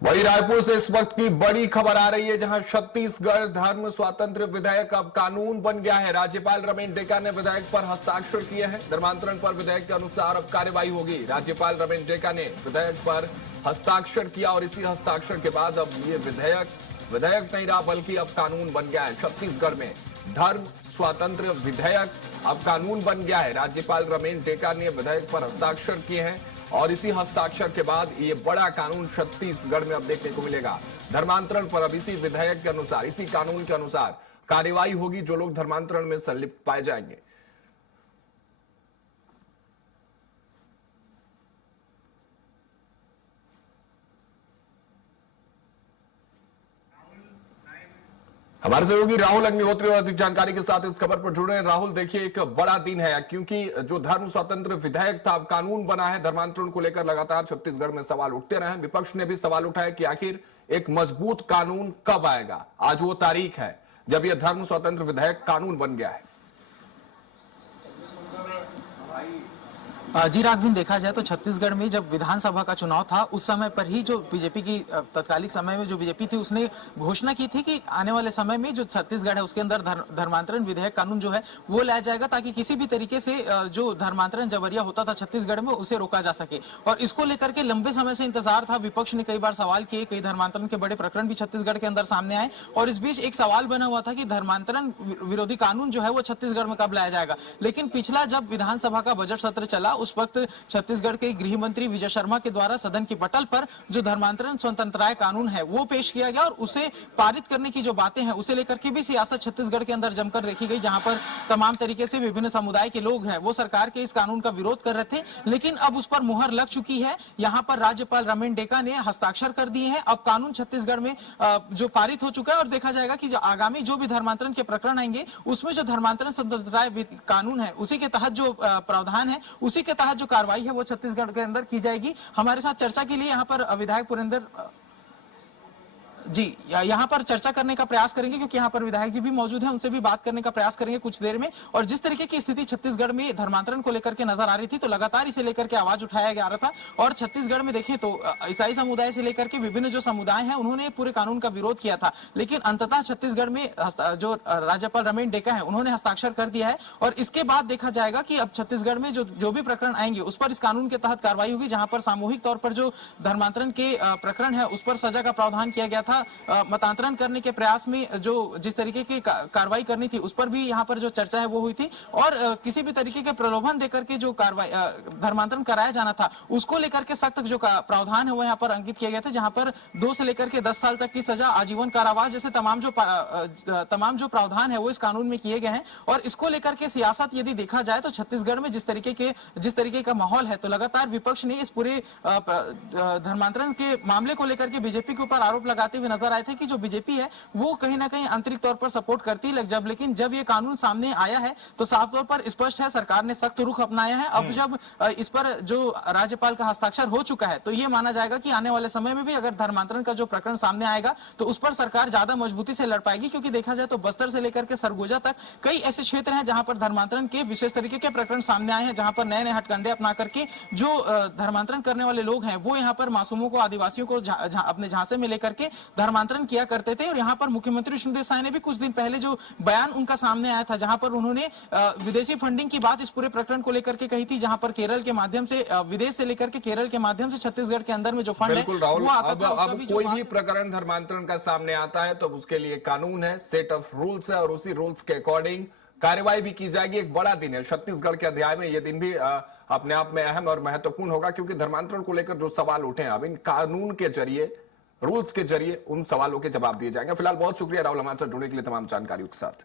वही रायपुर से इस वक्त की बड़ी खबर आ रही है, जहां छत्तीसगढ़ धर्म स्वातंत्र्य विधेयक अब कानून बन गया है। राज्यपाल रमेश डेका ने विधेयक पर हस्ताक्षर किए हैं। धर्मांतरण पर विधेयक के अनुसार अब कार्यवाही होगी। राज्यपाल रमेश डेका ने विधेयक पर हस्ताक्षर किया और इसी हस्ताक्षर के बाद अब ये विधेयक नहीं रहा, बल्कि अब कानून बन गया है। छत्तीसगढ़ में धर्म स्वातंत्र्य विधेयक अब कानून बन गया है। राज्यपाल रमेश डेका ने विधेयक पर हस्ताक्षर किए हैं और इसी हस्ताक्षर के बाद ये बड़ा कानून छत्तीसगढ़ में अब देखने को मिलेगा। धर्मांतरण पर अब इसी विधेयक के अनुसार, इसी कानून के अनुसार कार्यवाही होगी। जो लोग धर्मांतरण में संलिप्त पाए जाएंगे, हमारे सहयोगी राहुल अग्निहोत्री और अधिक जानकारी के साथ इस खबर पर जुड़े हैं। राहुल, देखिए, एक बड़ा दिन है क्योंकि जो धर्म स्वतंत्र विधेयक था अब कानून बना है। धर्मांतरण को लेकर लगातार छत्तीसगढ़ में सवाल उठते रहे। विपक्ष ने भी सवाल उठाया कि आखिर एक मजबूत कानून कब आएगा। आज वो तारीख है जब यह धर्म स्वतंत्र विधेयक कानून बन गया है। जी राघविन, देखा जाए तो छत्तीसगढ़ में जब विधानसभा का चुनाव था उस समय पर ही जो बीजेपी की तत्कालिक समय में जो बीजेपी थी उसने घोषणा की थी कि आने वाले समय में जो छत्तीसगढ़ है उसके अंदर धर्मांतरण विधेयक कानून जो है वो लाया जाएगा, ताकि किसी भी तरीके से जो धर्मांतरण जबरिया होता था छत्तीसगढ़ में उसे रोका जा सके। और इसको लेकर के लंबे समय से इंतजार था। विपक्ष ने कई बार सवाल किए, कई धर्मांतरण के बड़े प्रकरण भी छत्तीसगढ़ के अंदर सामने आए और इस बीच एक सवाल बना हुआ था कि धर्मांतरण विरोधी कानून जो है वो छत्तीसगढ़ में कब लाया जाएगा। लेकिन पिछला जब विधानसभा का बजट सत्र चला उस वक्त छत्तीसगढ़ के गृह मंत्री विजय शर्मा के द्वारा सदन की पटल पर जो धर्मांतरण स्वतंत्रता कानून है वो पेश किया गया और उसे पारित करने की जो बातें हैं उसे लेकर के भी सियासत छत्तीसगढ़ के अंदर जमकर देखी गई, जहां पर तमाम तरीके से विभिन्न समुदाय के लोग हैं वो सरकार के इस कानून का विरोध कर रहे थे। लेकिन अब उस पर मुहर लग चुकी है। यहां पर राज्यपाल रमेश डेका ने हस्ताक्षर कर दिए हैं। अब कानून छत्तीसगढ़ में जो पारित हो चुका है और देखा जाएगा कि आगामी जो भी धर्मांतरण के प्रकरण आएंगे उसमें जो धर्मांतरण स्वतंत्रता कानून है उसी के तहत जो प्रावधान है उसी के तहत जो कार्रवाई है वो छत्तीसगढ़ के अंदर की जाएगी। हमारे साथ चर्चा के लिए यहाँ पर विधायक पुरेंद्र जी यहाँ पर चर्चा करने का प्रयास करेंगे, क्योंकि यहाँ पर विधायक जी भी मौजूद हैं, उनसे भी बात करने का प्रयास करेंगे कुछ देर में। और जिस तरीके की स्थिति छत्तीसगढ़ में धर्मांतरण को लेकर के नजर आ रही थी तो लगातार इसे लेकर के आवाज उठाया जा रहा था। और छत्तीसगढ़ में देखें तो ईसाई समुदाय से लेकर के विभिन्न जो समुदाय हैं उन्होंने पूरे कानून का विरोध किया था। लेकिन अंततः छत्तीसगढ़ में जो राज्यपाल रमेश डेका है उन्होंने हस्ताक्षर कर दिया है और इसके बाद देखा जाएगा कि अब छत्तीसगढ़ में जो भी प्रकरण आएंगे उस पर इस कानून के तहत कार्रवाई होगी, जहां पर सामूहिक तौर पर जो धर्मांतरण के प्रकरण है उस पर सजा का प्रावधान किया गया था। मतांतरण करने के प्रयास में जो जिस तरीके की कार्रवाई करनी थी उस पर भी यहाँ पर जो चर्चा है वो हुई थी और किसी भी तरीके के प्रलोभन देकर के जो कार्रवाई धर्मांतरण कराया जाना था उसको लेकर के सख्त जो प्रावधान है वो यहाँ पर अंकित किया गया था, जहां पर 2 से लेकर के 10 साल तक की सजा, आजीवन कारावास जैसे तमाम जो प्रावधान है वो इस कानून में किए गए हैं। और इसको लेकर के सियासत यदि देखा जाए तो छत्तीसगढ़ में जिस तरीके का माहौल है तो लगातार विपक्ष ने इस पूरे धर्मांतरण के मामले को लेकर के बीजेपी के ऊपर आरोप लगाते हुए नजर आए थे कि जो बीजेपी है वो कहीं ना कहीं आंतरिक तौर पर सपोर्ट करती है। लेकिन जब ये कानून सामने आया है तो साफ तौर पर स्पष्ट है सरकार ने सख्त रुख अपनाया है। अब जब इस पर जो राज्यपाल का हस्ताक्षर हो चुका है तो ये माना जाएगा कि आने वाले समय में भी अगर धर्मांतरण का जो प्रकरण सामने आएगा तो उस पर सरकार ज्यादा मजबूती से लड़ पाएगी, क्योंकि देखा जाए तो बस्तर से लेकर के सरगुजा तक कई ऐसे क्षेत्र हैं जहां पर धर्मांतरण के विशेष तरीके के प्रकरण सामने आए हैं, जहां पर नए नए हथकंडे अपना करके जो धर्मांतरण करने वाले लोग हैं वो यहाँ पर मासूमों को, आदिवासियों को अपने झांसे में लेकर के धर्मांतरण किया करते थे। और यहाँ पर मुख्यमंत्री विष्णुदेव साय ने भी कुछ दिन पहले जो बयान उनका सामने आया था जहां पर उन्होंने विदेशी फंडिंग की बात इस पूरे प्रकरण को लेकर के कही थी, जहां पर केरल के माध्यम से, विदेश से लेकर के केरल के माध्यम से छत्तीसगढ़ के अंदर में जो फंड है वो आता था। अब कोई भी प्रकरण धर्मांतरण का सामने आता है तो उसके लिए कानून है, सेट ऑफ रूल्स है और उसी रूल्स के अकॉर्डिंग कार्यवाही भी की जाएगी। एक बड़ा दिन है छत्तीसगढ़ के अध्याय में, यह दिन भी अपने आप में अहम और महत्वपूर्ण होगा, क्योंकि धर्मांतरण को लेकर जो सवाल उठे हैं अब इन कानून के जरिए, रूल्स के जरिए उन सवालों के जवाब दिए जाएंगे। फिलहाल बहुत शुक्रिया राहुल हमारे साथ जुड़ने के लिए तमाम जानकारियों के साथ।